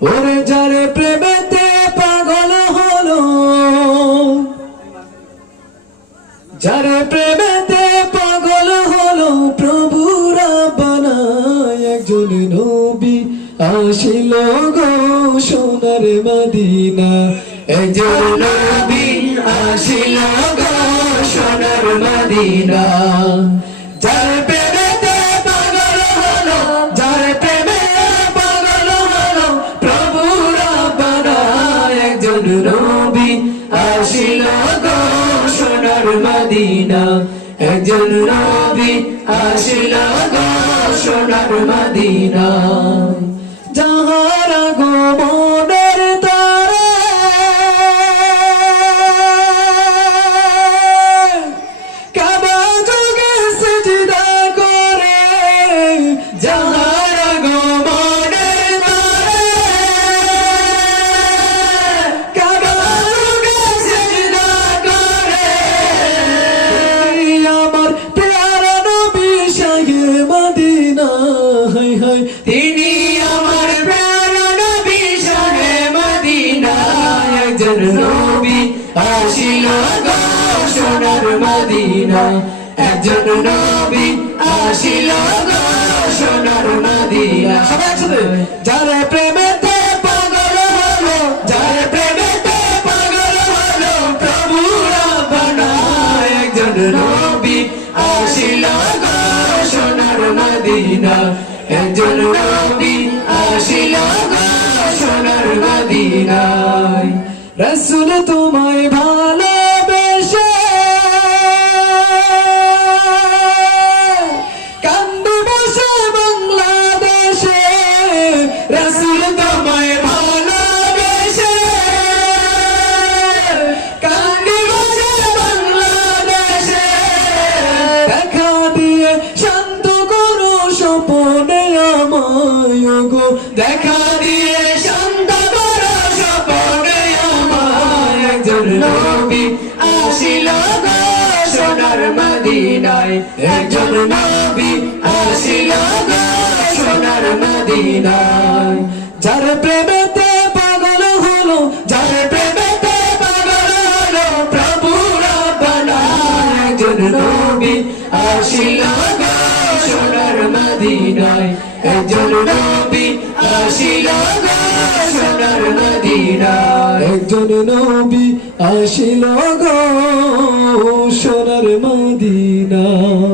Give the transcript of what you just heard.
ওরে যারে প্রেমেতে পাগল হলো, যারে প্রেমেতে পাগল হলো, প্রভু রাব্বানা একজন নবী আসিল গো সোনার মদিনা। একজন নবী আসিল গো সোনার মদিনা। যার প্রেমেতে পাগল হলো, যার প্রেমে পাগল হলো, প্রভু রাব্বানা একজন নবী আসিল গো সোনার মদিনা। একজন নবী আসিল গো সোনার মদিনা। যাহার আগমনের তরে কাবা যুগে সিজদা করে, যাহার আগমনের তরে কাবা যুগে সিজদা করে, আমার প্যারা নবী শাহে মদিনা। হায় হায় তিনি আমার প্যারা নবী শাহে মদিনা। একজন নবী আসিল গো সোনার মদিনা। একজন নবী আসিল গো সোনার মদিনা। সবাই একসাথে। যার প্রেমেতে পাগল হলো, যার প্রেমেতে পাগল হলো, প্রভু রাব্বানা একজন নবী আসিল গো সোনার মদিনা। একজন নবী আসিল গো সোনার মদিনায়। রাসূল তোমায় ভালোবেসে কান্দে বসে বাংলাদেশে। রাসূল তোমায় ভালোবেসে কান্দে বসে বাংলাদেশে। দেখা দিয়ে শান্ত করো স্বপনে আমায় গো, দেখা দিয়ে শান্ত করো স্বপনে আমায়। একজন নবী আসিল গো সোনার মদিনায়। একজন নবী আসিল গো সোনার মদিনায়। যার প্রেমেতে পাগল হলো, যার প্রেমেতে পাগল হলো, প্রভু রাব্বানা একজন নবী আসিল গো সোনার মদিনায়। একজন নবী আসিল গো সোনার মদিনায়। একজন নবী আসিল গো সোনার মদিনায়।